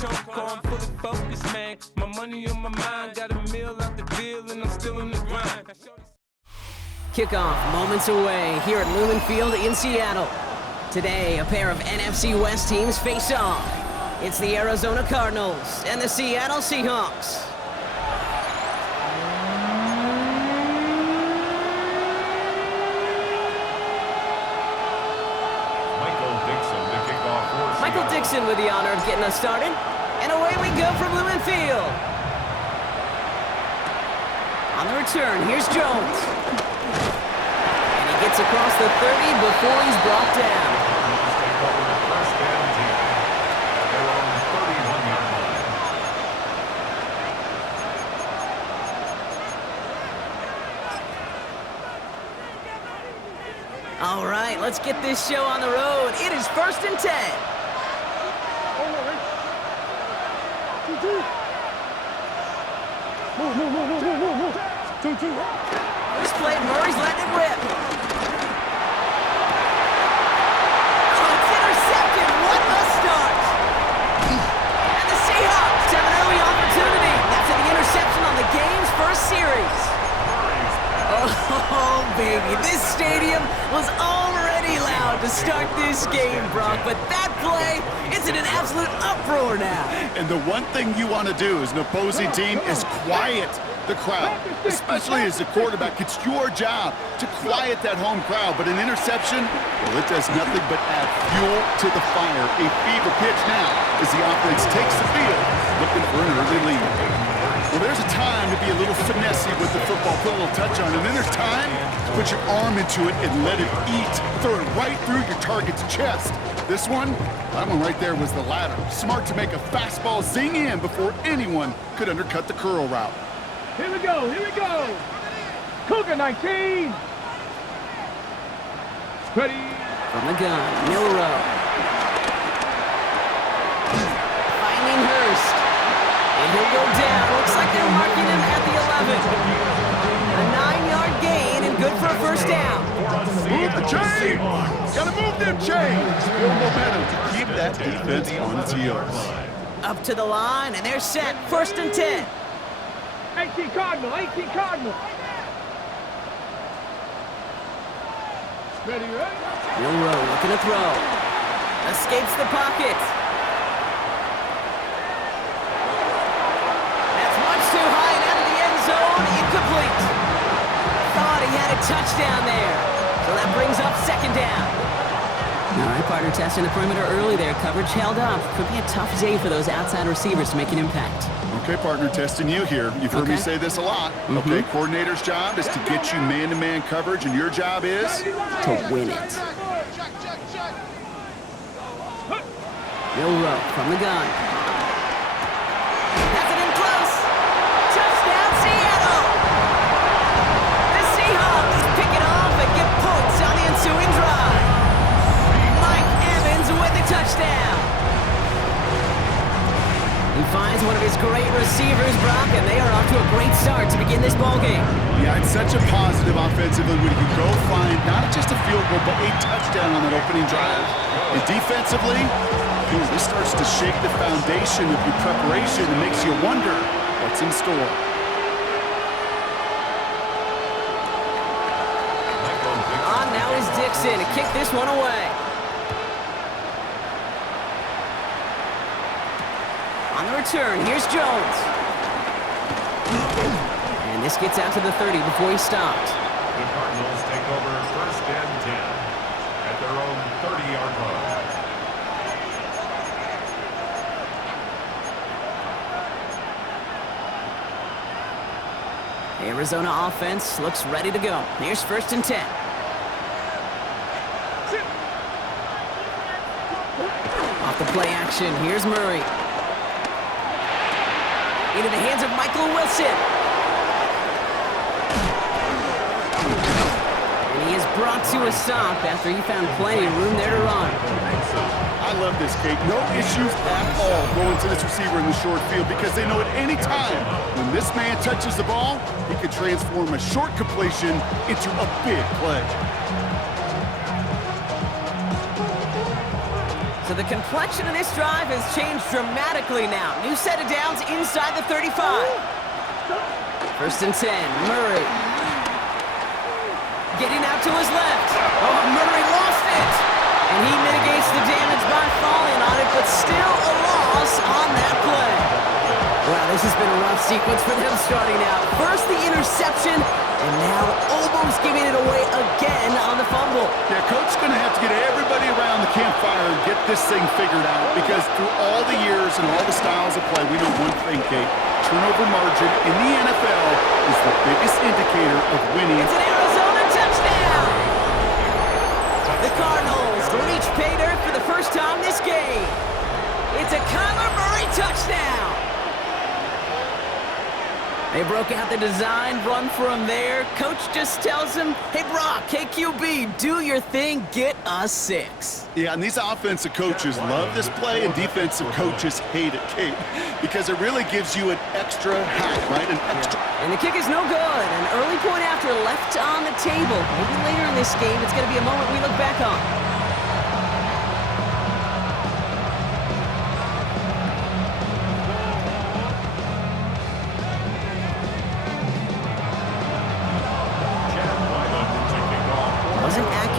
choke on, fully focused, man. My money on my mind, got a meal out the deal, and I'm still in the grind. Kickoff moments away here at Lumen Field in Seattle. Today, a pair of NFC West teams face off. It's the Arizona Cardinals and the Seattle Seahawks. Michael Dixon with the honor of getting us started. And away we go from Lumen Field. On the return, here's Jones. And he gets across the 30 before he's brought down. All right, let's get this show on the road. It is 1st and 10. This play, Murray's letting it rip. Oh, it's intercepted. What a start. And the Seahawks have an early opportunity. That's the interception on the game's first series. Oh, baby, this stadium was already loud to start this game, Brock, but that play, it's in an absolute uproar now. And the one thing you want to do as an opposing team is quiet the crowd, especially as the quarterback. It's your job to quiet that home crowd, but an interception, well, it does nothing but add fuel to the fire. A fever pitch now as the offense takes the field, looking for an early lead. Well, there's a time to be a little finessey with the football, put a little touch on it, and then there's time to put your arm into it and let it eat. Throw it right through your target's chest. This one, that one right there was the latter. Smart to make a fastball zing in before anyone could undercut the curl route. Here we go, here we go. Cougar 19. Ready. From the gun, Milrow. Finding Hurst. And he'll go down. Looks like they're marking him at the 11. A 9-yard gain and good for a first down. Move the chains. Gotta move them chains. Build momentum to keep that defense on its heels. Up to the line, and they're set. 1st and 10. 18 Cardinal, 18 Cardinal. Ready, ready? Milrow looking to throw. Escapes the pocket. That's much too high and out of the end zone. Incomplete. Thought he had a touchdown there. So that brings up 2nd down. All right, partner, testing the perimeter early there. Coverage held up. Could be a tough day for those outside receivers to make an impact. Okay, partner, testing you here. You've heard me say this a lot. Okay, coordinator's job is to get you man-to-man coverage, and your job is? To win it. Milrow from the gun. Has it in close. Touchdown, Seattle! The Seahawks pick it off and get points on the ensuing drive. Mike Evans with the touchdown. He finds one of his great receivers, Brock, and they are off to a great start to begin this ballgame. Yeah, it's such a positive offensively when you go find not just a field goal, but a touchdown on that opening drive. And defensively, this starts to shake the foundation of your preparation and makes you wonder what's in store. On now is Dixon to kick this one away. On the return, here's Jones. And this gets out to the 30 before he stopped. The Cardinals take over 1st and 10 at their own 30-yard line. Arizona offense looks ready to go. Here's 1st and 10. Off the play action, here's Murray. Into the hands of Michael Wilson. And he is brought to a stop after he found plenty of room there to run. I love this, Kate. No issues at all going to this receiver in the short field because they know at any time when this man touches the ball, he can transform a short completion into a big play. So the complexion of this drive has changed dramatically now. New set of downs inside the 35. First and 10, Murray. Getting out to his left. Oh, Murray lost it. And he mitigates the damage by falling on it, but still a loss on that play. Wow, this has been a rough sequence for them starting out. First the interception, and now almost giving it away again on the fumble. Yeah, Coach's going to have to get everybody around the campfire and get this thing figured out, because through all the years and all the styles of play, we know one thing, Kate. Turnover margin in the NFL is the biggest indicator of winning. It's an Arizona touchdown! The Cardinals reach pay dirt for the first time this game. It's a Kyler Murray touchdown! They broke out the design run for him there. Coach just tells him, hey, Brock, KQB, do your thing, get us 6. Yeah, and these offensive coaches love this play, and defensive coaches hate it, Kate, because it really gives you an extra hack, right? An extra. And the kick is no good. An early point after left on the table. Maybe later in this game, it's going to be a moment we look back on.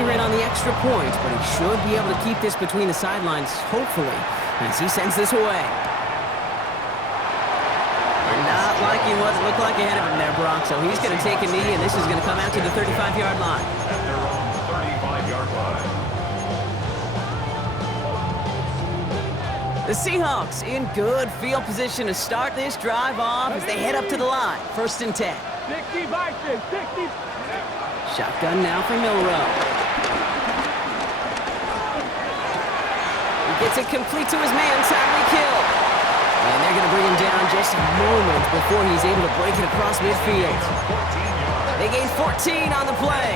On the extra point, but he should be able to keep this between the sidelines, hopefully, as he sends this away. Not liking what it looked like ahead of him there, Brock, so he's going to take a knee, and this is going to come out to the 35-yard line. At their own 35-yard line. The Seahawks in good field position to start this drive off as they head up to the line. First and 10. 60 Vikings, 60. Shotgun now for Milroe. Gets it complete to his man, Tyreek Hill. And they're going to bring him down just a moment before he's able to break it across midfield. They gain 14 on the play.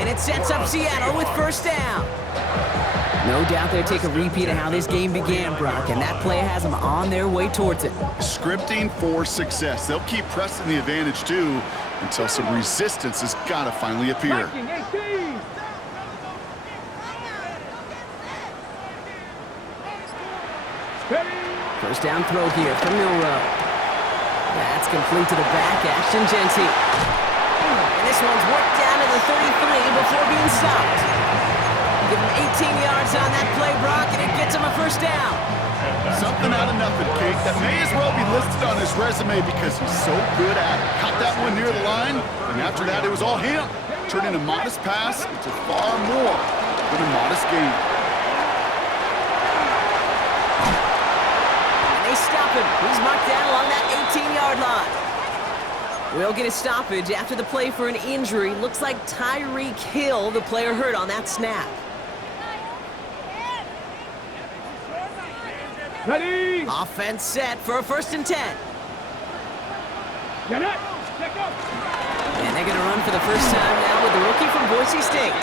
And it sets up Seattle with first down. No doubt they'll take a repeat of how this game began, Brock, and that play has them on their way towards it. Scripting for success. They'll keep pressing the advantage, too, until some resistance has got to finally appear. Viking, 18. First down throw here from Milroe. That's complete to the back, Ashton Jeanty. And this one's worked down to the 33 before being stopped. Give him 18 yards on that play, Brock, and it gets him a first down. Something out of nothing, Kate. That may as well be listed on his resume because he's so good at it. Caught that one near the line, and after that, it was all him. Turning a modest pass into far more than a modest gain. He's marked down along that 18-yard line. We'll get a stoppage after the play for an injury. Looks like Tyreek Hill, the player hurt on that snap. Ready. Offense set for a first and 10. Get it. Check up. And they're going to run for the first time now with the rookie from Boise State.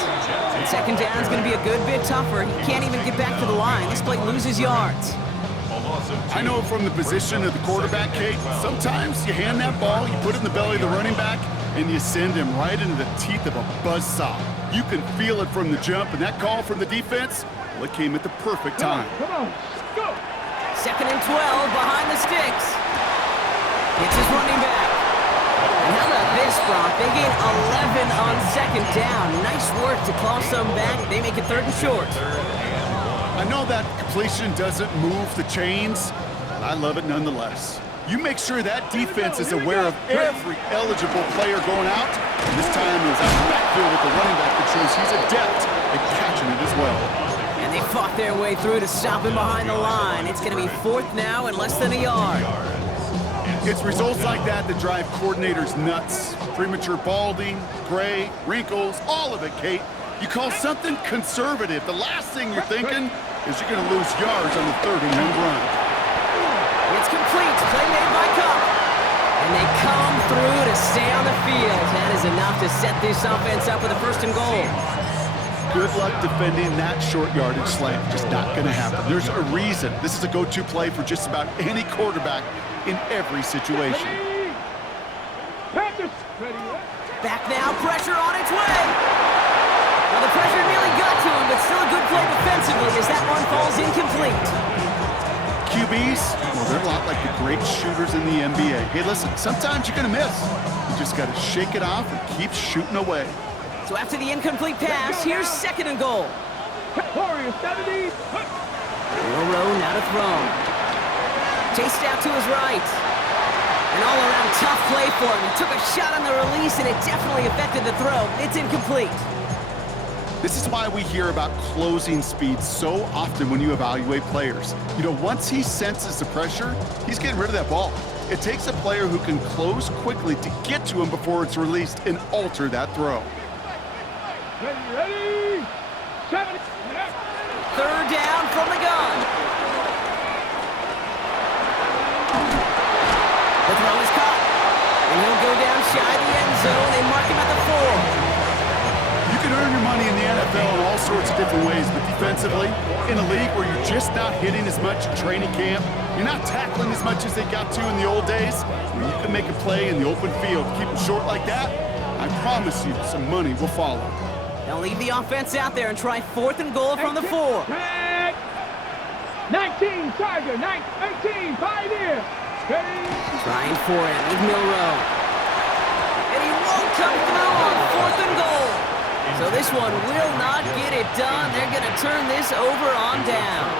And second down is going to be a good bit tougher. He can't even get back to the line. This play loses yards. I know from the position of the quarterback, Kate, sometimes you hand that ball, you put it in the belly of the running back, and you send him right into the teeth of a buzzsaw. You can feel it from the jump, and that call from the defense, well, it came at the perfect time. Come on, go. Second and 12 behind the sticks. It's his running back. And how about this, Brock? They gain 11 on second down. Nice work to claw some back. They make it third and short. I know that completion doesn't move the chains, but I love it nonetheless. You make sure that defense is aware of every eligible player going out, and this time it was out of the backfield with the running back that shows he's adept at catching it as well. And they fought their way through to stop him behind the line. It's going to be fourth now and less than a yard. It's results like that that drive coordinators nuts. Premature balding, gray, wrinkles, all of it, Kate. You call something conservative, the last thing you're thinking is you're going to lose yards on the third and one run. It's complete. Play made by Cup. And they come through to stay on the field. That is enough to set this offense up with a first and goal. Good luck defending that short yardage slant. Just not going to happen. There's a reason. This is a go-to play for just about any quarterback in every situation. Back now, pressure on its way. Well, the pressure nearly got to him, but still a good play defensively. defensively as that one falls incomplete. QBs, well, they're a lot like the great shooters in the NBA. Hey, listen, sometimes you're going to miss. You just got to shake it off and keep shooting away. So after the incomplete pass, here's 2nd and goal. Warriors 70. Milroe now to throw. Chased out to his right. An all-around tough play for him. He took a shot on the release, and it definitely affected the throw. It's incomplete. This is why we hear about closing speed so often when you evaluate players. You know, once he senses the pressure, he's getting rid of that ball. It takes a player who can close quickly to get to him before it's released and alter that throw. Ready? 70. 3rd down from the gun. The throw is caught. And he'll go down shy of the end zone. They mark him at the 4. You can earn your money in the NFL in all sorts of different ways, but defensively, in a league where you're just not hitting as much in training camp, you're not tackling as much as they got to in the old days, where you can make a play in the open field, keep it short like that, I promise you some money will follow. They'll leave the offense out there and try 4th and goal from the 4. 19, Tiger, 18, 5 here. Ready? Trying for it with Milroe. And he won't come through on 4th and goal. So this one will not get it done. They're going to turn this over on down.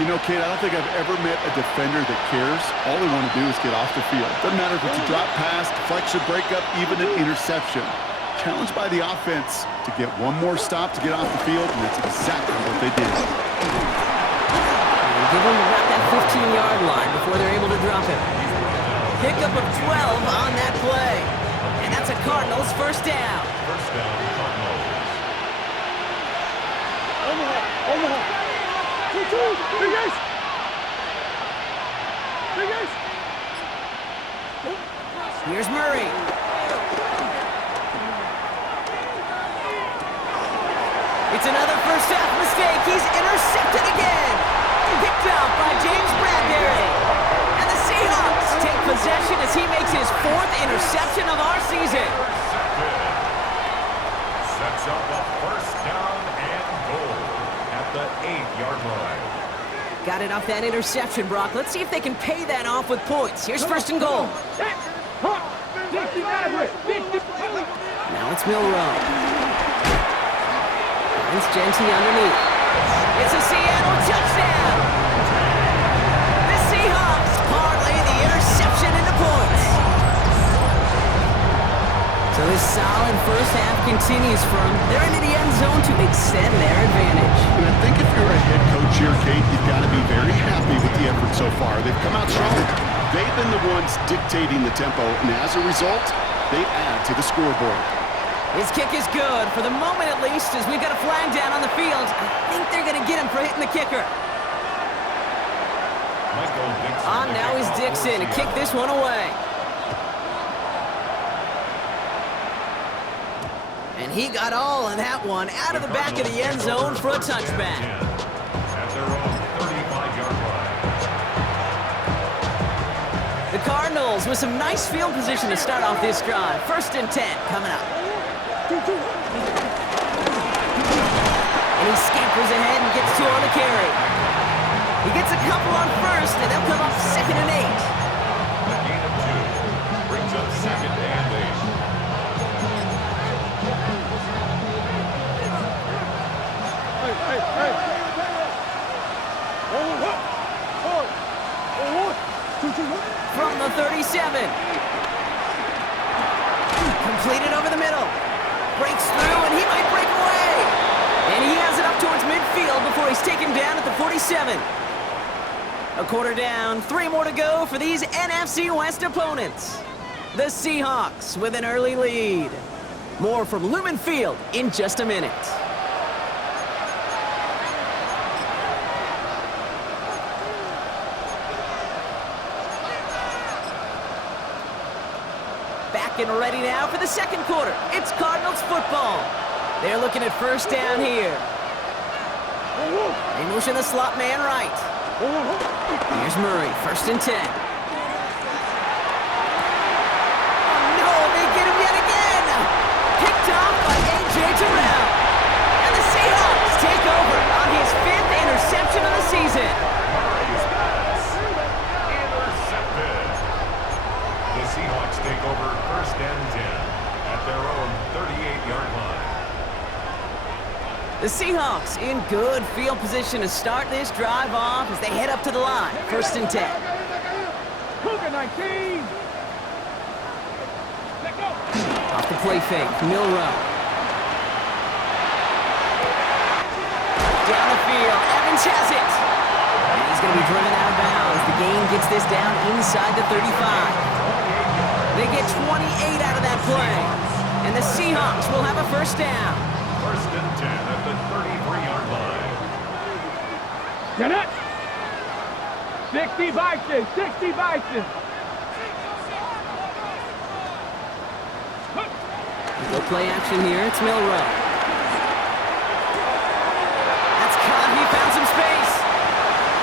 You know, Kate, I don't think I've ever met a defender that cares. All they want to do is get off the field. Doesn't matter if it's a drop pass, deflection, breakup, even an interception. Challenged by the offense to get one more stop to get off the field, and that's exactly what they did. And give them about that 15-yard line before they're able to drop it. Pickup of 12 on that play. And that's a Cardinals 1st down. First down, Cardinals. Omaha. 2-2. Big Ace. Big Ace. Here's Murray. It's another first half mistake. He's intercepted again. Picked up by James Bradbury. And the Seahawks take possession as he makes his 4th interception of our season. Sets up a first down and goal at the 8-yard line. Got it off that interception, Brock. Let's see if they can pay that off with points. Here's 1st and goal. Now it's Milroe. It's Genty underneath. It's a Seattle touchdown. The Seahawks parlay the interception into points. So this solid first half continues for them. They're into the end zone to extend their advantage. And I think if you're a head coach here, Kate, you've got to be very happy with the effort so far. They've come out strong. They've been the ones dictating the tempo, and as a result, they add to the scoreboard. His kick is good, for the moment at least, as we've got a flag down on the field. I think they're going to get him for hitting the kicker. Michael Dixon. On now is Dixon to kick this one away. And he got all of that one out of the back of the end zone for a touchback. At their own 35-yard line. The Cardinals with some nice field position to start off this drive. 1st and 10 coming up. And he scampers ahead and gets 2 on the carry. He gets a couple on 1st, and they'll come up 2nd and 8. A gain of 2 brings up 2nd and 8. From the 37. Completed over the middle. Breaks through, and he might break away. And he has it up towards midfield before he's taken down at the 47. A quarter down, 3 more to go for these NFC West opponents. The Seahawks with an early lead. More from Lumen Field in just a minute. Back and ready now for the 2nd quarter. It's Cardinals football. They're looking at 1st down here. They motion the slot man right. Here's Murray, 1st and 10. Oh no, they get him yet again! Picked off by A.J. Terrell. And the Seahawks take The Seahawks in good field position to start this drive off as they head up to the line. 1st and 10. Cougar 19. Let go. Off the play fake, Milrow. Down the field, Evans has it. And he's going to be driven out of bounds. The game gets this down inside the 35. They get 28 out of that play. And the Seahawks will have a 1st down. 1st and 10 at the 33-yard line. Get it. 60 Vikings. 60 Vikings. No play action here. It's Milrow. That's caught. He found some space.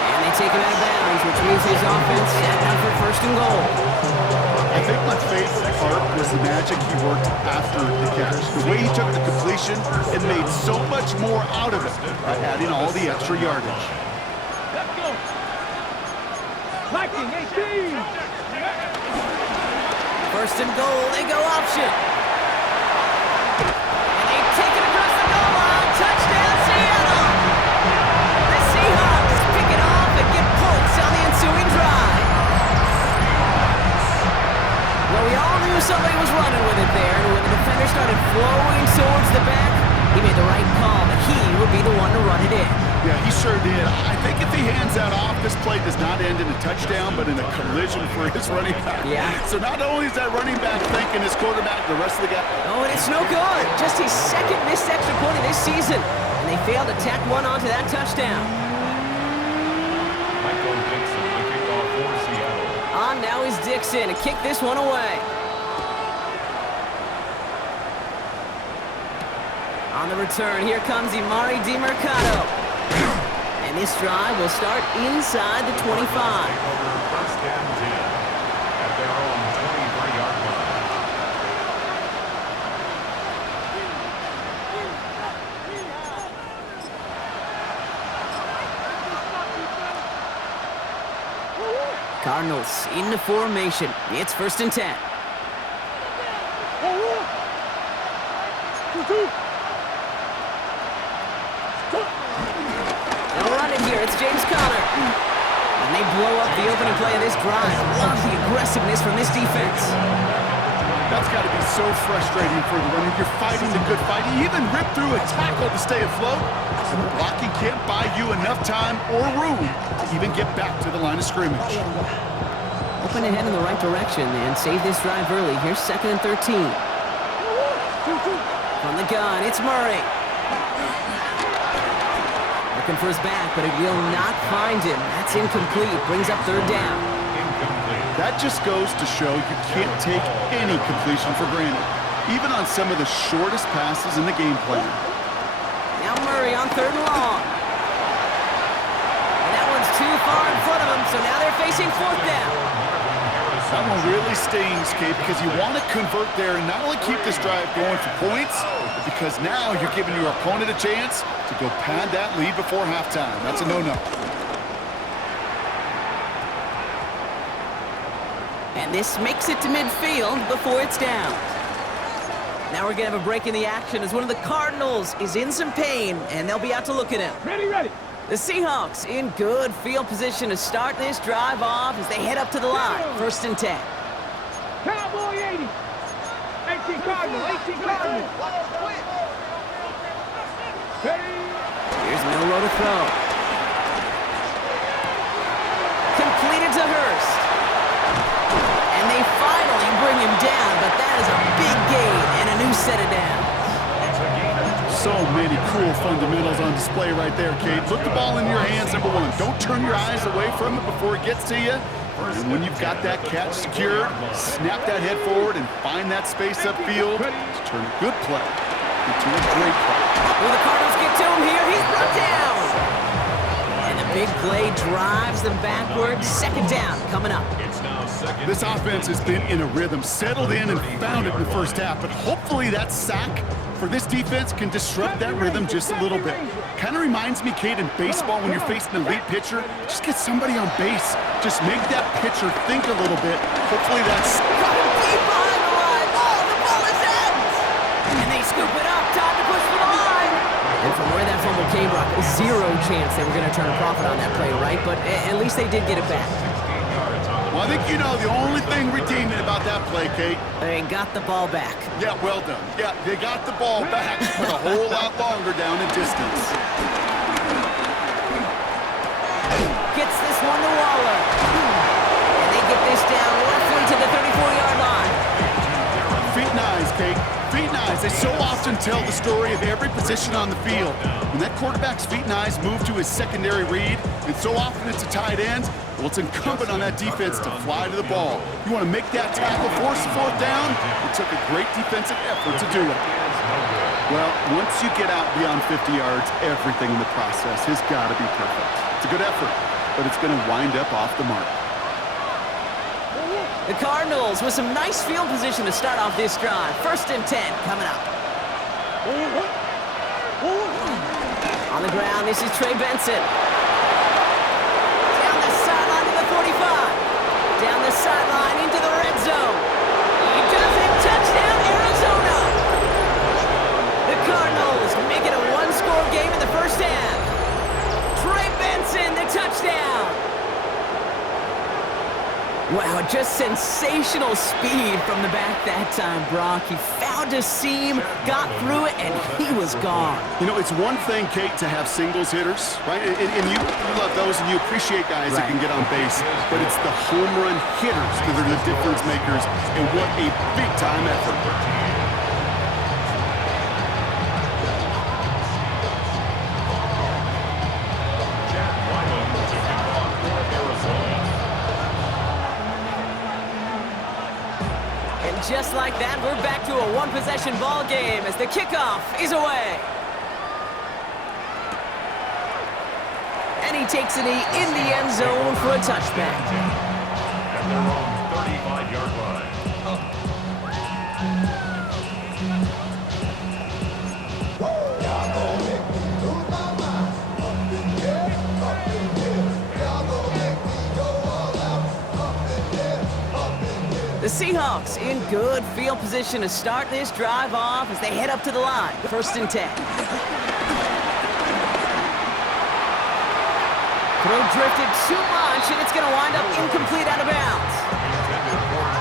And they take him out of bounds, which means his offense set down for 1st and goal. I think my favorite part was the magic he worked after the catch. The way he took the completion and made so much more out of it by adding all the extra yardage. Let's go. Viking 18. 1st and goal. They go option. And they take it across the goal line. Touchdown, Seattle. The Seahawks pick it off and get points on the ensuing drive. Well, we all knew somebody was running with it there, and when the defender started flowing towards the back, he made the right call that he would be the one to run it in. Yeah, he sure did. I think if he hands that off, this play does not end in a touchdown, but in a collision for his running back. Yeah. So not only is that running back thinking his quarterback, the rest of the guy. Oh, and it's no good. Just his 2nd missed extra point of this season, and they failed to tack one onto that touchdown. Michael Dixon, the kickoff for Seattle. On now is Dixon to kick this one away. On the return, here comes Emari DeMercado. And this drive will start inside the 25. Over 1st and 10 at their own 23-yard line. Cardinals into formation. It's 1st and 10. They'll run it here. It's James Conner. And they blow up the opening play of this drive. Love the aggressiveness from this defense. That's got to be so frustrating for the runner. You're fighting the good fight. You even rip through a tackle to stay afloat. And the blocking can't buy you enough time or room to even get back to the line of scrimmage. Open ahead in the right direction and save this drive early. Here's 2nd and 13. From the gun, it's Murray. Looking for his back, but it will not find him. That's incomplete. Brings up 3rd down. Incomplete. That just goes to show you can't take any completion for granted, even on some of the shortest passes in the game plan. Now Murray on 3rd and long. And that one's too far in front of him, so now they're facing 4th down. That one really stings, Kate, because you want to convert there and not only keep this drive going for points, but because now you're giving your opponent a chance to go pad that lead before halftime. That's a no-no. And this makes it to midfield before it's down. Now we're going to have a break in the action as one of the Cardinals is in some pain, and they'll be out to look at him. Ready, ready. The Seahawks in good field position to start this drive off as they head up to the line. 1st and 10. Cowboy 80. 18 Cardinal. 18 Cardinal. Here's Milrow to throw. Completed to Hurst. And they finally bring him down, but that is a big gain and a new set of downs. So many cool fundamentals on display right there, Kate. Put the ball in your hands, number one. Don't turn your eyes away from it before it gets to you. And when you've got that catch secured, snap that head forward and find that space upfield to turn a good play into a great play. Will the Cardinals get to him here? He's brought down. And the big play drives them backwards. 2nd down coming up. It's now 2nd. This offense has been in a rhythm, settled in and found it in the 1st half, but hopefully that sack for this defense can disrupt that rhythm just a little bit. Kind of reminds me, Kate, in baseball when you're facing an elite pitcher, just get somebody on base. Just make that pitcher think a little bit. Hopefully that's... Deep behind the line. Oh, the ball is in. And they scoop it up. Time to push for the line. And from where that game, Brock. Zero chance they were going to turn a profit on that play, right? But at least they did get it back. 16 yards on the Well, I think you know the only thing redeeming about that play, Kate. They got the ball back. Yeah, well done. Yeah, they got the ball back, but a whole lot longer down in distance. Gets this one to Waller. And they get this down roughly to the 34-yard line. Feet and eyes, Kate. Feet and eyes. They so often tell the story of every position on the field. When that quarterback's feet and eyes move to his secondary read, and so often it's a tight end, well, it's incumbent on that defense to fly to the ball. You want to make that tackle, force the fourth down. It took a great defensive effort to do it. Well, once you get out beyond 50 yards, everything in the process has got to be perfect. It's a good effort, but it's going to wind up off the mark. The Cardinals with some nice field position to start off this drive. 1st and 10 coming up. On the ground, this is Trey Benson. Down the sideline to the 45. Down the sideline into the red zone. He does it. Touchdown, Arizona. The Cardinals make it a one-score game in the first half. Trey Benson, the touchdown. Wow, just sensational speed from the back that time, Brock. He found a seam, got through it, and he was gone. You know, it's one thing, Kate, to have singles hitters, right? And you love those, and you appreciate guys that can get on base. But it's the home run hitters that are the difference makers, and what a big-time effort. Jack Wyman to kick off for Arizona. And just like that, we're back to a one-possession ball game as the kickoff is away. And he takes a knee in the end zone for a touchback. At their own 35-yard line. The Seahawks in good field position to start this drive off as they head up to the line. 1st and 10. Throw drifted too much, and it's going to wind up incomplete out of bounds.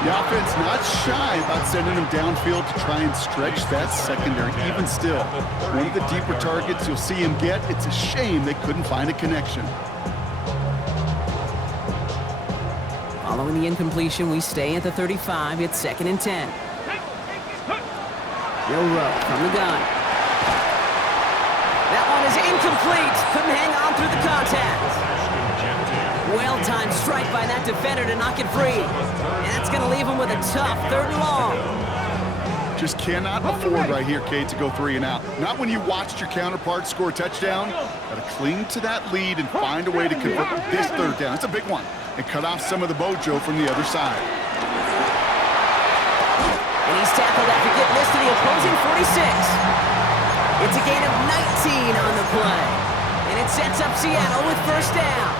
The offense not shy about sending them downfield to try and stretch that secondary. Even still, one of the deeper targets you'll see him get, it's a shame they couldn't find a connection. Following the incompletion, we stay at the 35. It's 2nd and 10. Joe Rowe from the gun. That one is incomplete. Couldn't hang on through the contact. Well-timed strike by that defender to knock it free. And that's going to leave him with a tough 3rd and long. Just cannot afford right here, Kate, to go 3 and out. Not when you watched your counterpart score a touchdown. Got to cling to that lead and find a way to convert this 3rd down. It's a big one. And cut off some of the mojo from the other side. And he's tackled after getting this to the opposing 46. It's a gain of 19 on the play. And it sets up Seattle with 1st down.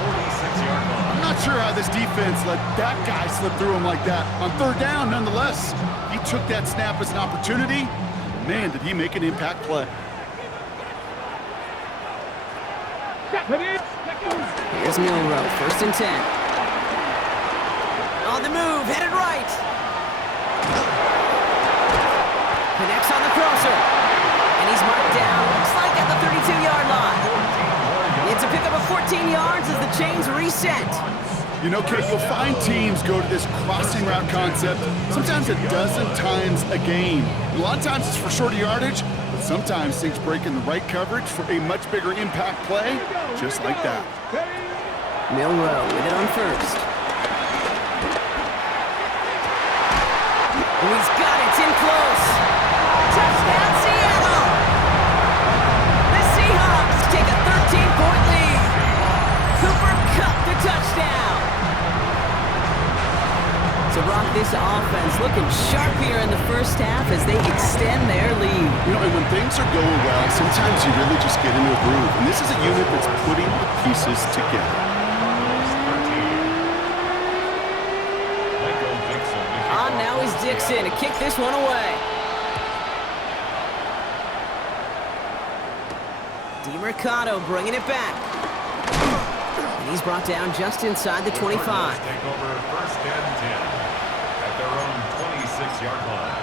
I'm not sure how this defense let that guy slip through him like that. On 3rd down, nonetheless, he took that snap as an opportunity. Man, did he make an impact play. Here's Milroe, 1st and 10. On the move, headed right. Connects on the crosser. And he's marked down, looks like at the 32-yard line. It's a pickup of 14 yards as the chains reset. You know, Kate, you'll find teams go to this crossing route concept sometimes a dozen times a game. A lot of times it's for shorter yardage, but sometimes things break in the right coverage for a much bigger impact play, just like that. Milroe with it on 1st. He's got it, it's in close. Touchdown, Seattle! The Seahawks take a 13-point lead. Cooper Kupp the touchdown. So Brock, this offense looking sharp here in the first half as they extend their lead. You know, and when things are going well, sometimes you really just get into a groove. And this is a unit that's putting the pieces together. On now is Dixon to kick this one away. DiMercato bringing it back. And he's brought down just inside the 25. Cardinals take over first and 10 at their own 26-yard line.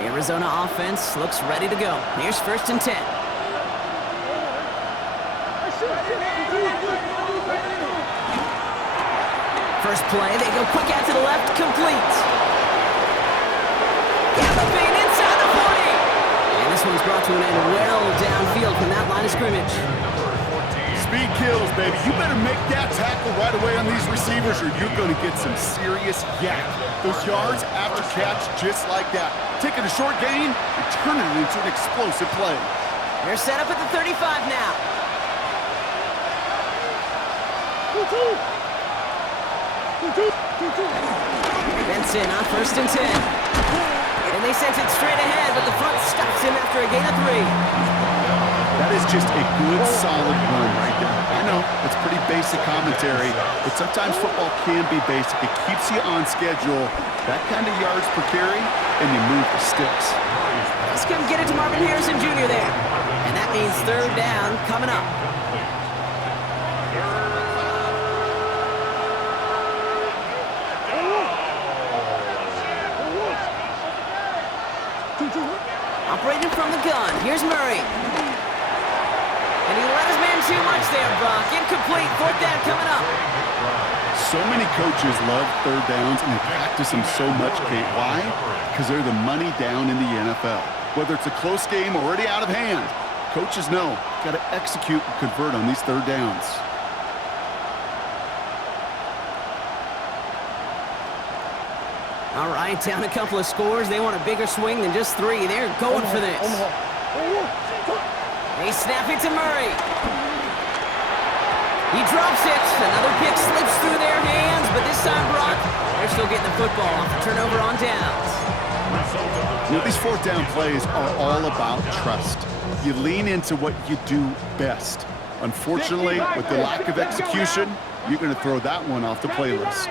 The Arizona offense looks ready to go. Here's first and 10. First play, they go quick out to the left, complete. Galloping inside the 40. And this one's brought to an end well downfield from that line of scrimmage. Speed kills, baby. You better make that tackle right away on these receivers or you're going to get some serious yak. Those yards after catch just like that. Taking a short gain and turning it into an explosive play. They're set up at the 35 now. Benson on first and 10. And they sent it straight ahead, but the front stops him after a gain of 3. That is just a good, solid run right there. I know, it's pretty basic commentary, but sometimes football can be basic. It keeps you on schedule, that kind of yards per carry, and you move the sticks. Let's come get it to Marvin Harrison Jr. there. And that means third down coming up. Operating from the gun, here's Murray. And he let his man too much there, Brock. Incomplete, fourth down coming up. So many coaches love third downs and they practice them so much, Kate. Why? Because they're the money down in the NFL. Whether it's a close game or already out of hand, coaches know, got to execute and convert on these third downs. All right, down a couple of scores. They want a bigger swing than just 3. They're going for this. They snap it to Murray. He drops it. Another pick slips through their hands, but this time, Brock, they're still getting the football off the turnover on downs. You know, these fourth down plays are all about trust. You lean into what you do best. Unfortunately, with the lack of execution, you're going to throw that one off the playlist.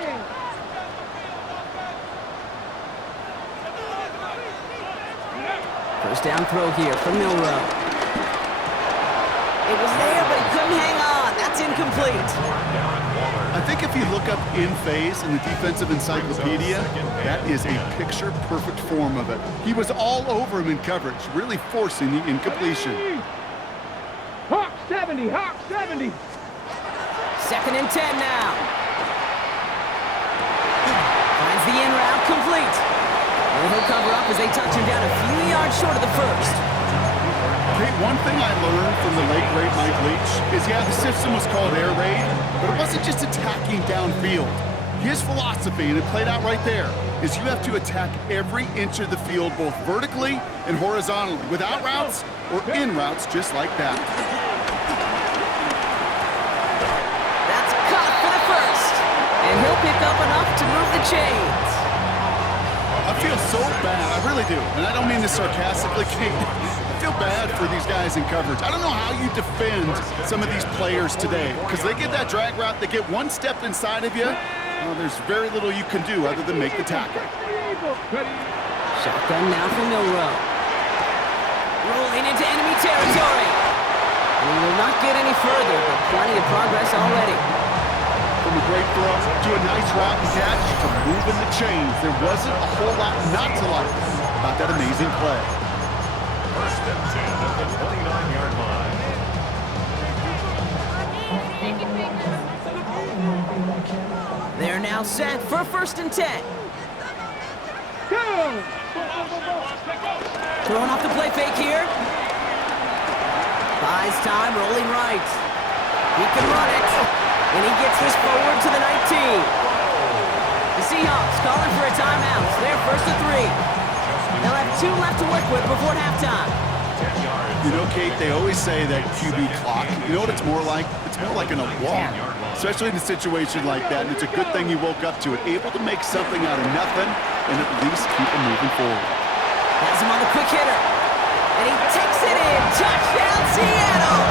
First down throw here from Milroe. It was there, but he couldn't hang on. That's incomplete. I think if you look up in phase in the defensive encyclopedia, that is a picture-perfect form of it. He was all over him in coverage, really forcing the incompletion. Hawk 70, Hawk 70. Second and 10 now. Finds the in route complete. And he'll cover up as they touch him down a few yards short of the first. Kate, one thing I learned from the late, great Mike Leach is, yeah, the system was called air raid, but it wasn't just attacking downfield. His philosophy, and it played out right there, is you have to attack every inch of the field, both vertically and horizontally, without routes or in routes just like that. That's caught for the first. And he'll pick up enough to move the chains. I feel so bad, I really do, and I don't mean this sarcastically, Kate. I feel bad for these guys in coverage. I don't know how you defend some of these players today, because they get that drag route, they get one step inside of you, well, there's very little you can do other than make the tackle. Shotgun now from Milroe. Rolling into enemy territory. And he will not get any further, but plenty of progress already. From a great throw to a nice route and catch to moving the chains. There wasn't a whole lot not to like about that amazing play. First and 10 at the 29-yard line. They're now set for first and 10. Go! Throwing off the play fake here. Buys time, rolling right. He can run it. And he gets this forward to the 19. The Seahawks calling for a timeout. They're first and 3. They'll have 2 left to work with before halftime. You know, Kate, they always say that QB clock. You know what it's more like? It's more like an alarm, especially in a situation like that. And it's a good thing you woke up to it, able to make something out of nothing and at least keep it moving forward. Has him on the quick hitter. And he takes it in. Touchdown, Seattle!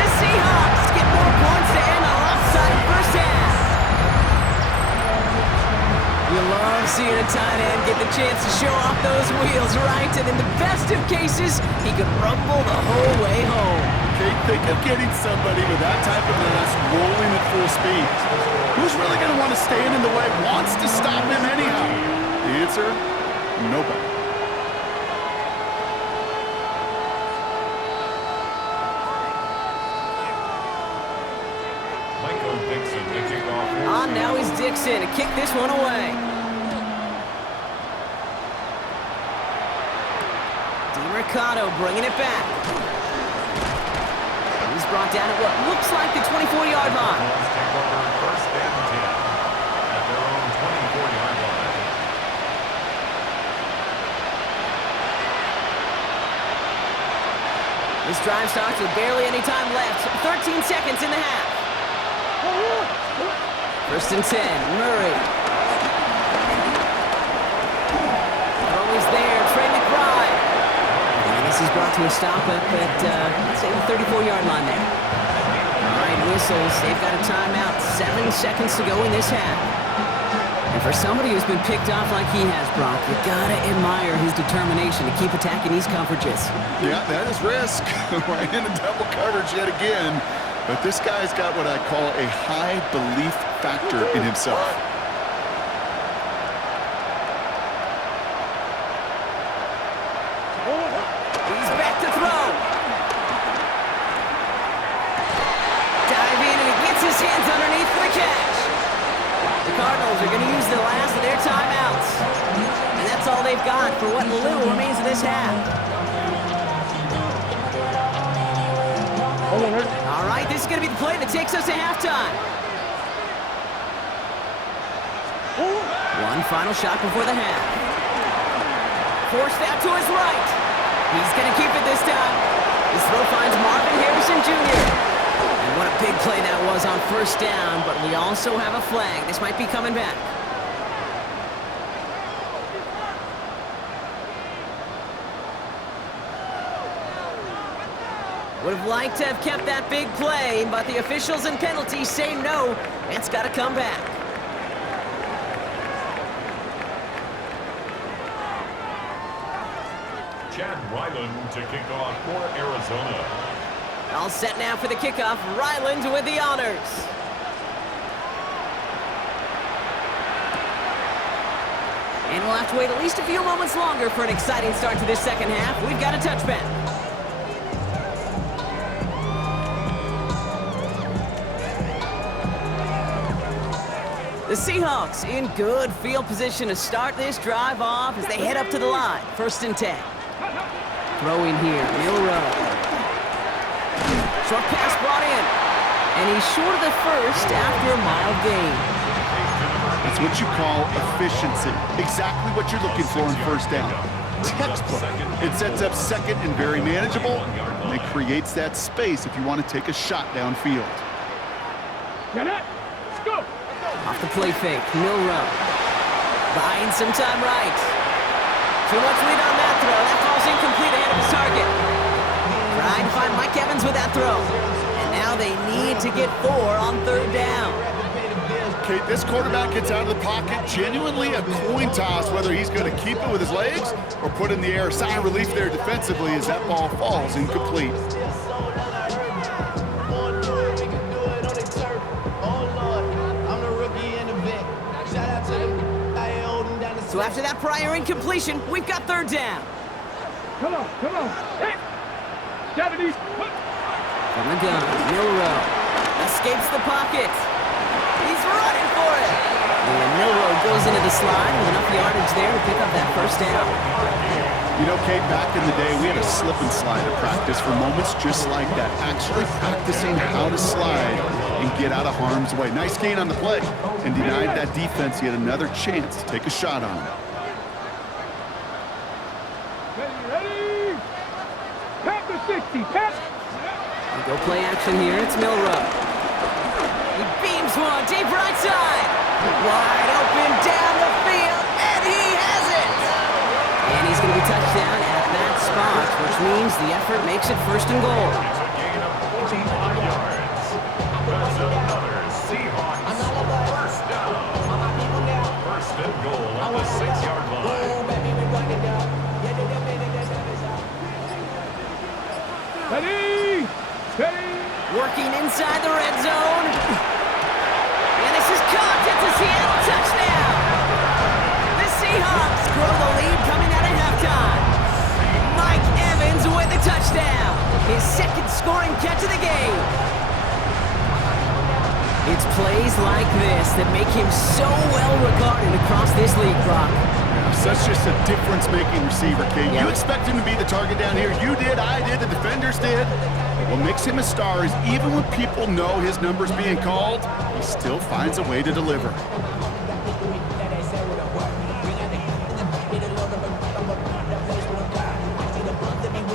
The Seahawks get more points to end a lopsided first half. You love seeing a tight end get the chance to show off those wheels, right? And in the best of cases, he could rumble the whole way home. Okay, think of getting somebody with that type of mass rolling at full speed. Who's really going to want to stand in the way, wants to stop him anyhow? The answer, nobody. Michael Dixon to kick off. Now he's Dixon to kick this one away. DiMercato bringing it back. He's brought down at what looks like the 24-yard line. Let's take over first and 10 at their own 24-yard line. This drive starts with barely any time left. 13 seconds in the half. First and 10, Murray. Always there, Trey McBride. And this is brought to a stop up at, let's say, the 34-yard line there. All right, whistles. They've got a timeout. 7 seconds to go in this half. And for somebody who's been picked off like he has, Brock, you gotta admire his determination to keep attacking these coverages. Yeah, that is risk. We're in a double coverage yet again. But this guy's got what I call a high belief factor in himself. He's back to throw. Dive in and he gets his hands underneath for the catch. The Cardinals are going to use the last of their timeouts. And that's all they've got for what little remains of this half. All right, this is going to be the play that takes us to halftime. One final shot before the half. Forced out to his right. He's going to keep it this time. His throw finds Marvin Harrison Jr. And what a big play that was on first down, but we also have a flag. This might be coming back. Would have liked to have kept that big play, but the officials and penalties say no. It's got to come back. Chad Ryland to kick off for Arizona. All set now for the kickoff. Ryland with the honors. And we'll have to wait at least a few moments longer for an exciting start to this second half. We've got a touchback. The Seahawks in good field position to start this drive off as they head up to the line. First and 10. Throwing here, Milroe. Short pass brought in. And he's short of the first after a mild gain. That's what you call efficiency. Exactly what you're looking for in first down. Textbook. It sets up second and very manageable, and it creates that space if you want to take a shot downfield. Get it. Let's go. Off the play fake, Milroe. Buying some time right. Too much lead on that throw. That falls incomplete ahead of his target. Trying to find Mike Evans with that throw. And now they need to get 4 on third down. Okay, this quarterback gets out of the pocket, genuinely a coin toss whether he's going to keep it with his legs or put it in the air. Sign of relief there defensively as that ball falls incomplete. So after that prior incompletion, we've got third down. Come on, come on. Hey. 70s. From the gun, Milroe escapes the pocket. He's running for it. And Milroe goes into the slide with enough yardage there to pick up that first down. You know, Kate, back in the day, we had a slip and slide at practice for moments just like that. Actually practicing how to slide and get out of harm's way. Nice gain on the play and denied that defense yet another chance to take a shot on him. Ready. Pat the 60. Pat. Go play action here. It's Milroe. He beams one deep right side. Wide open down the field, and he has it. And he's going to be touched down at that spot, which means the effort makes it first and goal. It's a gain of 45 yards. That's another Seahawks first down. First and goal at the 6-yard line. Steady! Steady! Working inside the red zone. And this is caught. It's a Seattle touchdown. The Seahawks grow the lead coming out of halftime. Mike Evans with the touchdown. His second scoring catch of the game. It's plays like this that make him so well regarded across this league, Brock. Such just a difference-making receiver, Kate. You expect him to be the target down here. You did, I did, the defenders did. What makes him a star is even when people know his number's being called, he still finds a way to deliver.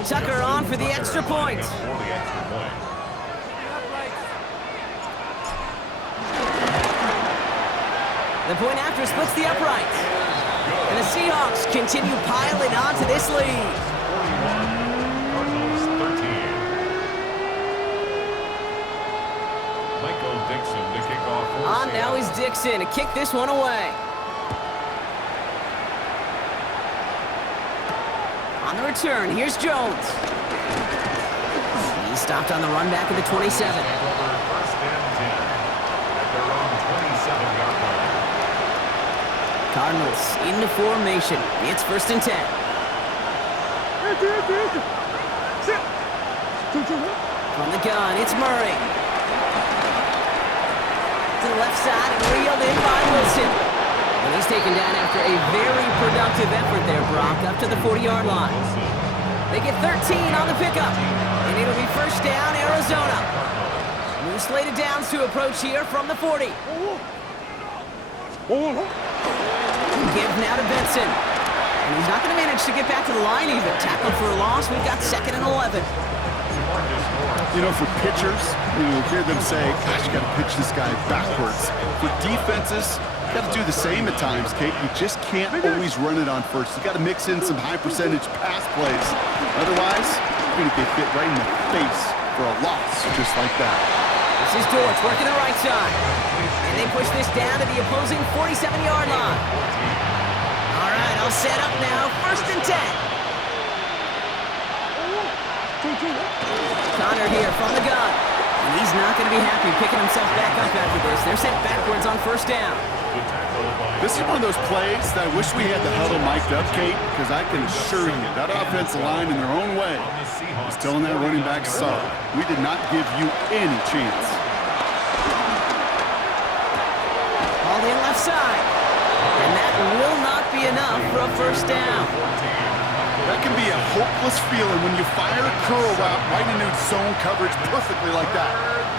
Tucker on for the extra point. The point after splits the uprights. And the Seahawks continue piling on to this lead. 41, Cardinals 13. Michael Dixon to kick off for On now is Dixon to kick this one away. On the return, here's Jones. He stopped on the run back at the 27. First and 10 at their own 27-yard line. Cardinals into formation. It's first and 10. From the gun, it's Murray. To the left side and reeled in by Wilson. And he's taken down after a very productive effort there, Brock, up to the 40-yard line. They get 13 on the pickup, and it'll be first down, Arizona. New slated downs to approach here from the 40. Give now to Benson. And he's not going to manage to get back to the line even. Tackled for a loss. We've got second and 11. You know, for pitchers, you hear them say, gosh, you got to pitch this guy backwards. For defenses, you got to do the same at times, Kate. You just can't always run it on first. You got to mix in some high-percentage pass plays. Otherwise, you're going to get hit right in the face for a loss just like that. This is Dortch working the right side. And they push this down to the opposing 47-yard line. All right, all set up now. First and 10. Connor here from the gun. And he's not going to be happy picking himself back up after this. They're sent backwards on first down. This is one of those plays that I wish we had the huddle mic'd up, Kate, because I can assure you that offensive line in their own way is telling that running back, sorry, we did not give you any chance. All in left side. And that will not be enough for a first down. That can be a hopeless feeling when you fire a curl route right into zone coverage perfectly like that.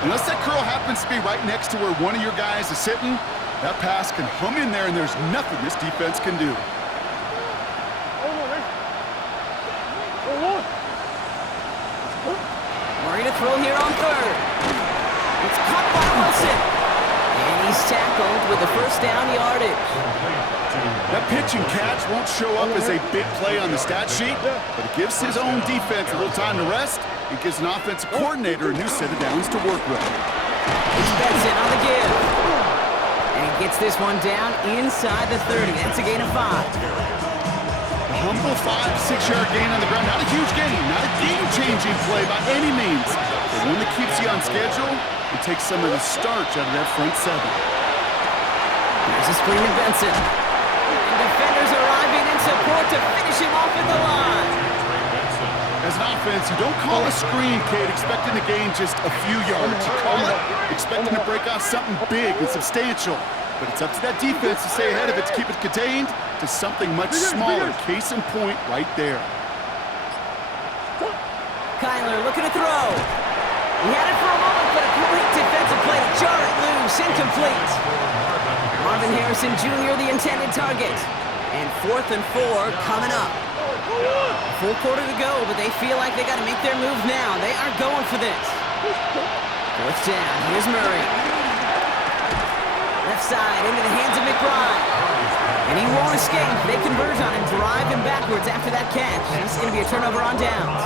Unless that curl happens to be right next to where one of your guys is sitting, that pass can hum in there and there's nothing this defense can do. Murray to throw here on third. It's caught by Wilson. And he's tackled with the first down yardage. That pitch and catch won't show up as a big play on the stat sheet, but it gives his own defense a little time to rest. It gives an offensive coordinator a new set of downs to work with. It's Benson on the give. And he gets this one down inside the 30. That's a gain of 5. A humble 5-6-yard gain on the ground. Not a huge gain, not a game-changing play by any means, but one that keeps you on schedule and takes some of the starch out of that front seven. There's a screen to Benson. And defenders arriving in support to finish him off at the line. As an offense, you don't call a screen, Kate, expecting to gain just a few yards. You call it expecting to break off something big and substantial. But it's up to that defense to stay ahead of it, to keep it contained to something much smaller. Case in point right there. Kyler looking to throw. He had it for a moment, but a great defensive play to jar it loose. Incomplete. Marvin Harrison Jr. the intended target. And 4th and 4 coming up. A full quarter to go, but they feel like they got to make their move now. They are going for this. 4th down. Here's Murray. Left side into the hands of McBride. And he won't escape. They converge on him, drive him backwards after that catch. It's going to be a turnover on downs.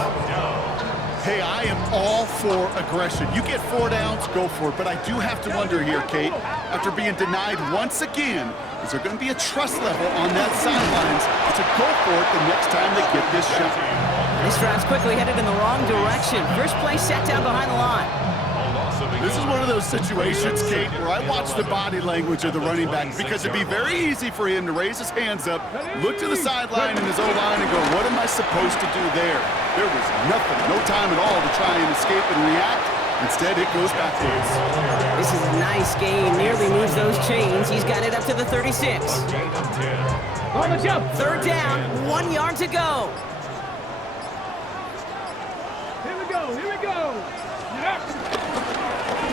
Hey, I am all for aggression. You get 4 downs, go for it. But I do have to wonder here, Kate, after being denied once again is there going to be a trust level on that sidelines to go for it the next time they get this shot? This drive's quickly headed in the wrong direction. First play set down behind the line. This is one of those situations, Kate, where I watch the body language of the running back because it'd be very easy for him to raise his hands up, look to the sideline in his O-line and go, what am I supposed to do there? There was nothing, no time at all to try and escape and react. Instead, it goes backwards. This is a nice game. Nearly moves those chains. He's got it up to the 36. On the jump. Third down, 1 yard to go. Here we go. Here we go. Yep.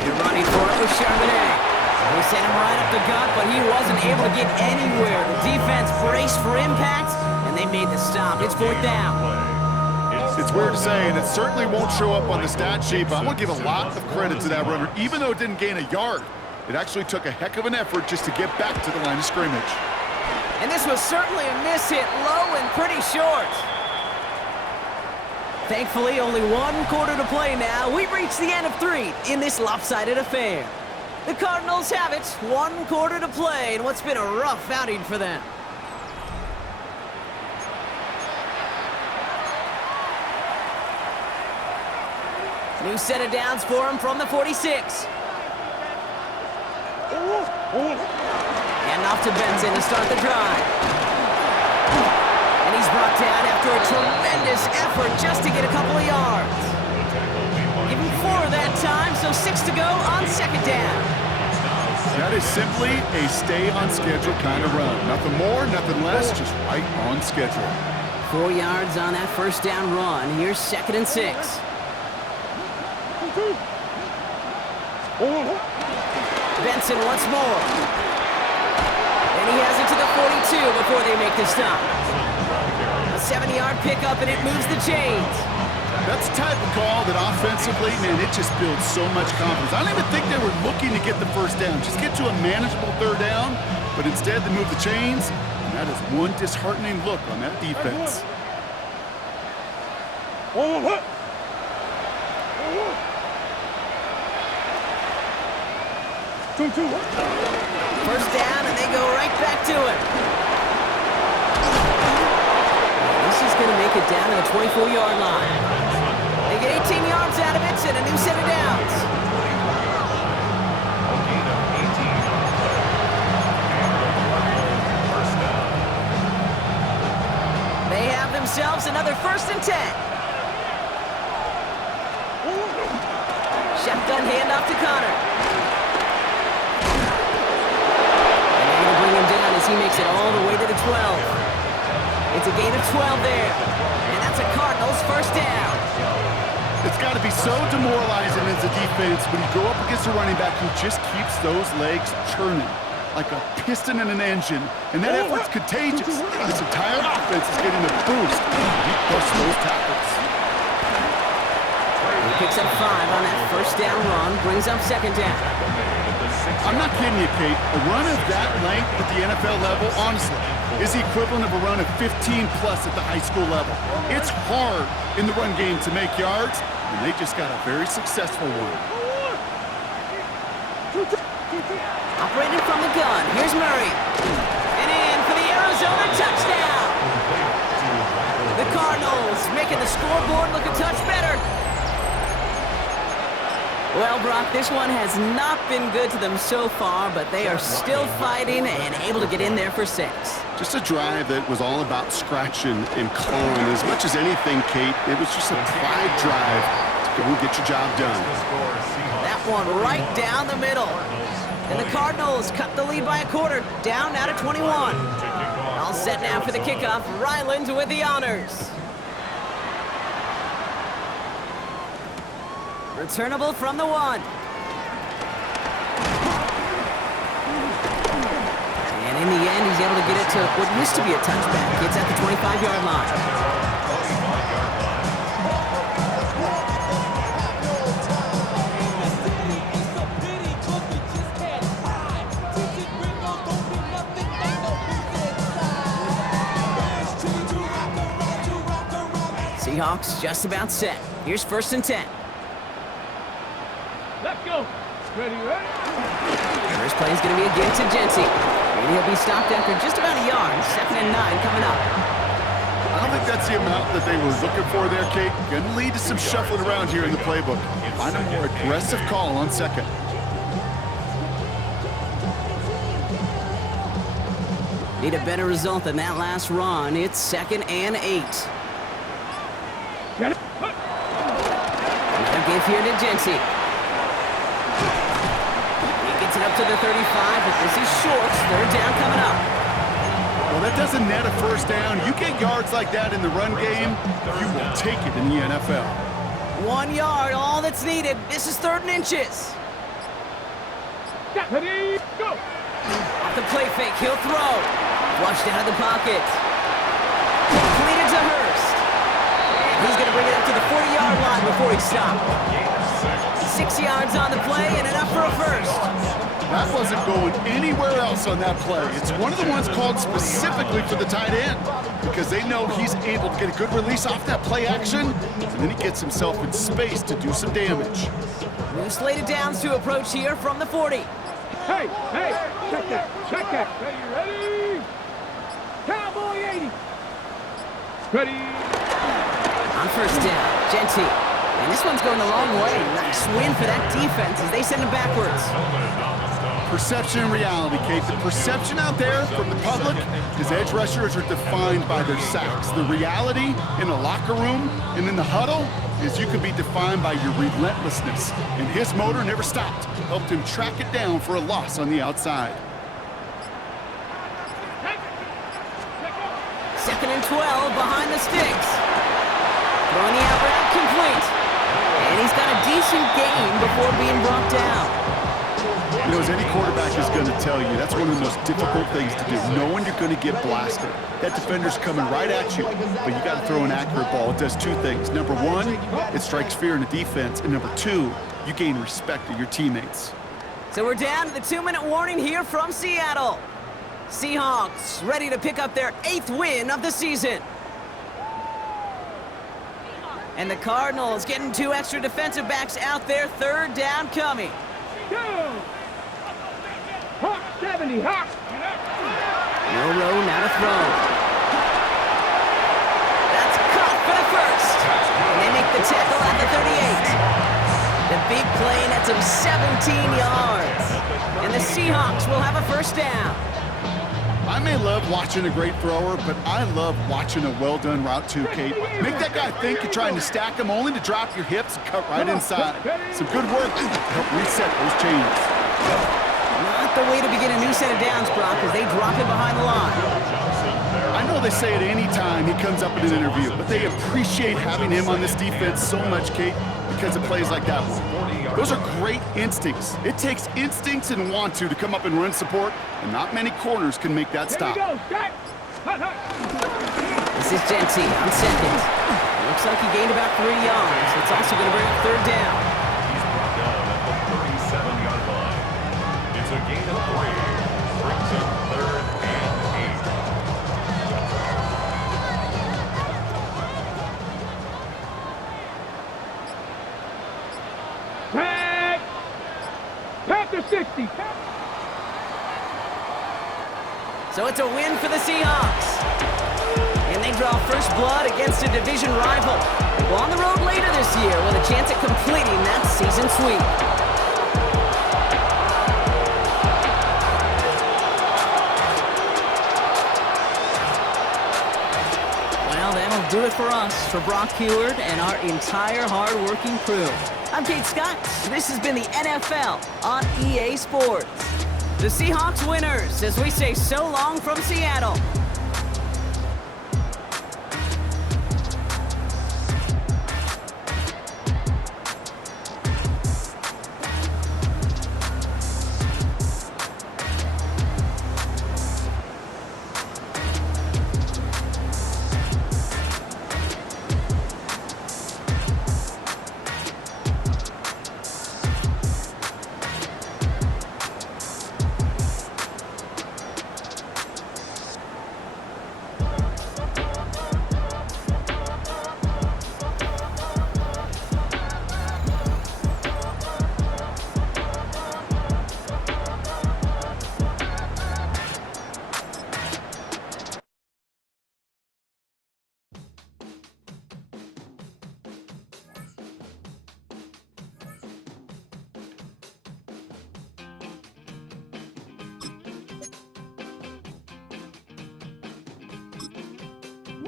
You're running for it with Charbonnet. They sent him right up the gut, but he wasn't able to get anywhere. The defense braced for impact, and they made the stop. It's fourth down. It's weird to say, and it certainly won't show up on the stat sheet, but I'm going to give a lot of credit to that runner. Even though it didn't gain a yard, it actually took a heck of an effort just to get back to the line of scrimmage. And this was certainly a miss hit, low and pretty short. Thankfully, only 1 quarter to play now. We've reached the end of 3 in this lopsided affair. The Cardinals have it, 1 quarter to play in what's been a rough outing for them. New set of downs for him from the 46. And off to Benson to start the drive. And he's brought down after a tremendous effort just to get a couple of yards. Give him 4 that time, so 6 to go on second down. That is simply a stay-on-schedule kind of run. Nothing more, nothing less, just right on schedule. 4 yards on that first down run. Here's 2nd and 6. Benson once more. And he has it to the 42 before they make the stop. A 7-yard pickup, and it moves the chains. That's the type of call that offensively, man, it just builds so much confidence. I don't even think they were looking to get the first down. Just get to a manageable third down, but instead they move the chains, and that is one disheartening look on that defense. First down, and they go right back to it. This is going to make it down to the 24-yard line. They get 18 yards out of it, and a new set of downs. They have themselves another 1st and 10. Shotgun handoff to Connor. He makes it all the way to the 12. It's a gain of 12 there. And that's a Cardinals first down. It's got to be so demoralizing as a defense when you go up against a running back who just keeps those legs churning like a piston in an engine. And that effort's contagious. This entire offense is getting a boost. He pushed those tackles. He picks up 5 on that first down run, brings up second down. I'm not kidding you, Kate. A run of that length at the NFL level, honestly, is the equivalent of a run of 15-plus at the high school level. It's hard in the run game to make yards, and they just got a very successful one. Operating from the gun, here's Murray. And in for the Arizona touchdown. The Cardinals making the scoreboard look a touch better. Well, Brock, this one has not been good to them so far, but they are still fighting and able to get in there for 6. Just a drive that was all about scratching and clawing. As much as anything, Kate, it was just a pride drive to go and get your job done. That one right down the middle. And the Cardinals cut the lead by a quarter, down now to 21. All set now for the kickoff. Ryland with the honors. Returnable from the 1. And in the end, he's able to get it to what used to be a touchback. It's at the 25-yard line. Seahawks just about set. Here's 1st and 10. Let's go. Ready, ready? First play is going to be a give to Jency. And he'll be stopped after just about a yard. 2nd and 9 coming up. I don't think that's the amount that they were looking for there, Kate. Going to lead to some shuffling around here in the playbook. Find a more aggressive call on 2nd. Need a better result than that last run. It's 2nd and 8. Another give here to Genty. He gets it up to the 35, but this is short. 3rd down coming up. Well, that doesn't net a first down. You get yards like that in the run game, you will take it in the NFL. 1 yard, all that's needed. This is 3rd and inches. Ready, go! Off the play fake, he'll throw. Flushed out of the pocket. Completed to Hurst. And he's going to bring it up to the 40-yard line before he stopped. 6 yards on the play and enough for a first. That wasn't going anywhere else on that play. It's one of the ones called specifically for the tight end because they know he's able to get a good release off that play action, and then he gets himself in space to do some damage. New slated downs to approach here from the 40. Hey, check that. Are you ready? Cowboy 80. Ready. On 1st down, Genty. And this one's going a long way. Nice win for that defense as they send him backwards. Perception and reality, Kate. The perception out there from the public is edge rushers are defined by their sacks. The reality in the locker room and in the huddle is you can be defined by your relentlessness. And his motor never stopped. Helped him track it down for a loss on the outside. 2nd and 12 behind the sticks. Throwing the out route complete. And he's got a decent gain before being brought down. You know, as any quarterback is going to tell you, that's one of the most difficult things to do, knowing you're going to get blasted. That defender's coming right at you, but you got to throw an accurate ball. It does 2 things. Number 1, it strikes fear in the defense, and number 2, you gain respect of your teammates. So we're down to the 2-minute warning here from Seattle. Seahawks ready to pick up their 8th win of the season. And the Cardinals getting 2 extra defensive backs out there. 3rd down coming. Go! Hawk 70, Hawk! No row, now to throw. That's caught for the first. And they make the tackle at the 38. The big play nets him 17 yards. And the Seahawks will have a 1st down. I may love watching a great thrower, but I love watching a well-done route too, Kate. Make that guy think you're trying to stack him only to drop your hips and cut right inside. Some good work to help reset those chains. Not the way to begin a new set of downs, Brock, as they drop him behind the line. I know they say it any time he comes up in an interview, but they appreciate having him on this defense so much, Kate, because of plays like that one. Those are great instincts. It takes instincts and want to come up and run support, and not many corners can make that stop. Here we go, Scott. This is Genty on 2nd. Looks like he gained about 3 yards. It's also going to bring up 3rd down. He's brought down at the 37-yard line. It's a gain of 3. Brings up 3rd and 8. Tag! Panther 60. So it's a win for the Seahawks. And they draw first blood against a division rival. They go on the road later this year with a chance at completing that season sweep. Well, that'll do it for us, for Brock Huard and our entire hard-working crew. I'm Kate Scott. This has been the NFL on EA Sports. The Seahawks winners as we say so long from Seattle.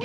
I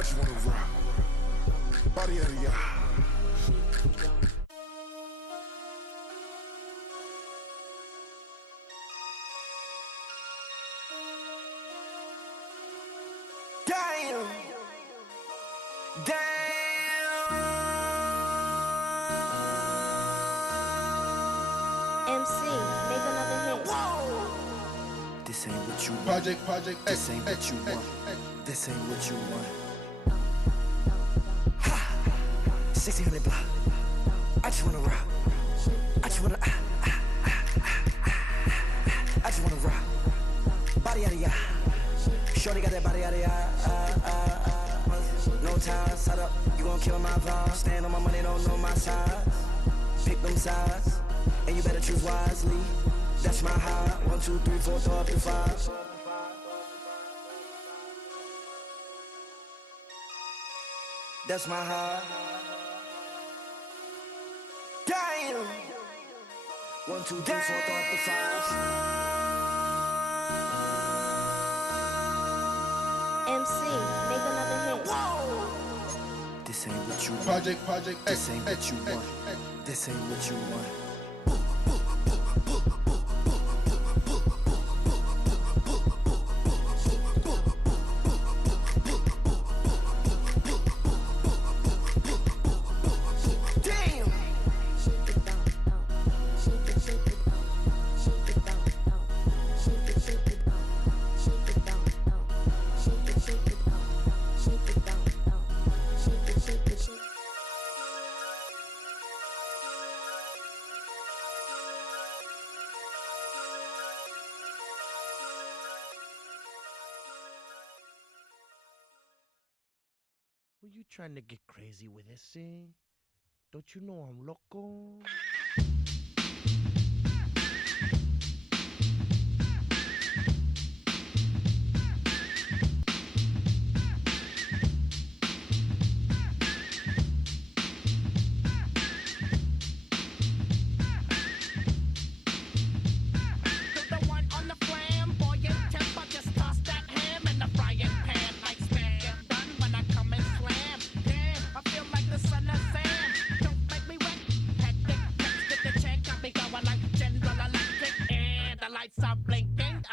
just wanna rock. Body out of y'all. Damn. MC, make another hit. This ain't what you want. Project, This ain't what you want. This ain't what you want. 1600 block. I just wanna rock. I just wanna. I just wanna rock. Body out of ya. Shorty got that body out of ya. No time, set up. You gon' kill my vibe. Stand on my money, don't know my size. Pick them sides, and you better choose wisely. That's my high. 1, 2, 3, 4, throw up to 5. That's my high. Damn. 1, 2, 3, 4, throw up to 5. MC, make another hit. This ain't what you want. Project, This ain't what you want. This ain't what you want. Were you trying to get crazy with this, eh? Don't you know I'm loco?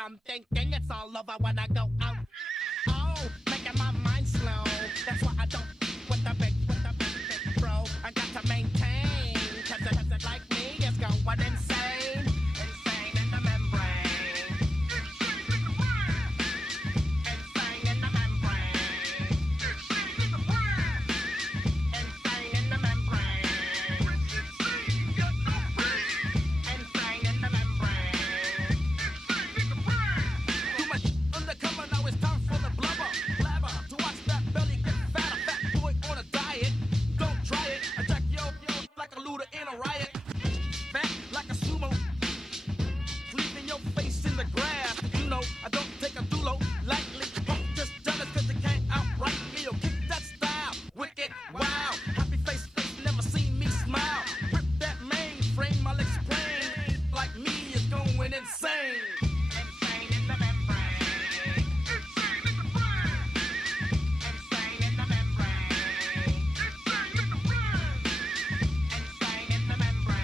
I'm thinking it's all over when I go out. Oh, making my mind slow. That's why I don't with the big bro. I got to maintain, cause it like me is going insane. Insane in the membrane. Insane in the membrane. Insane in the membrane. Insane in the membrane. Too much undercover, now it's time for the blubber. Blabber, to watch that belly get fatter. Fat boy on a diet, don't try it. Attack yo like a looter in a riot. Fat like a sumo, leaving your face in the grass. You know, I don't take a dulo lightly. Punk just jealous cause they can't outright me. Yo, kick that style, wicked, wow. Happy face, never seen me smile. Rip that mainframe, I'll explain. Like me is going insane. Insane in the membrane. Insane in the brain. Insane in the membrane. Insane in the brain. Insane in the membrane.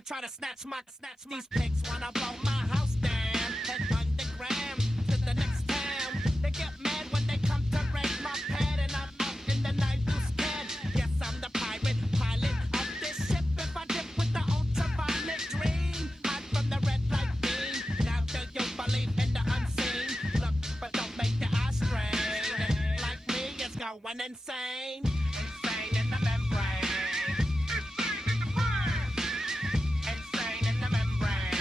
wanna try to snatch these pigs wanna blow my house down. Head underground to the next town. They get mad when they come to raid my pad, and I'm out in the night too scared. Yes, I'm the pirate pilot of this ship. If I dip with the ultraviolet dream, hide from the red light beam. Now do you believe in the unseen? Look, but don't make your eyes strain. Like me, it's going insane. Insane in the membrane. Insane in the membrane.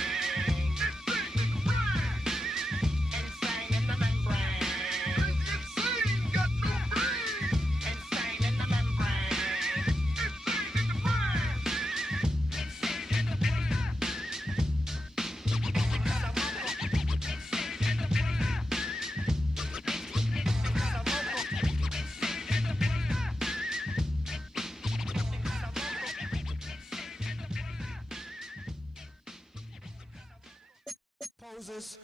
Insane in the membrane. Insane in the membrane. Poses.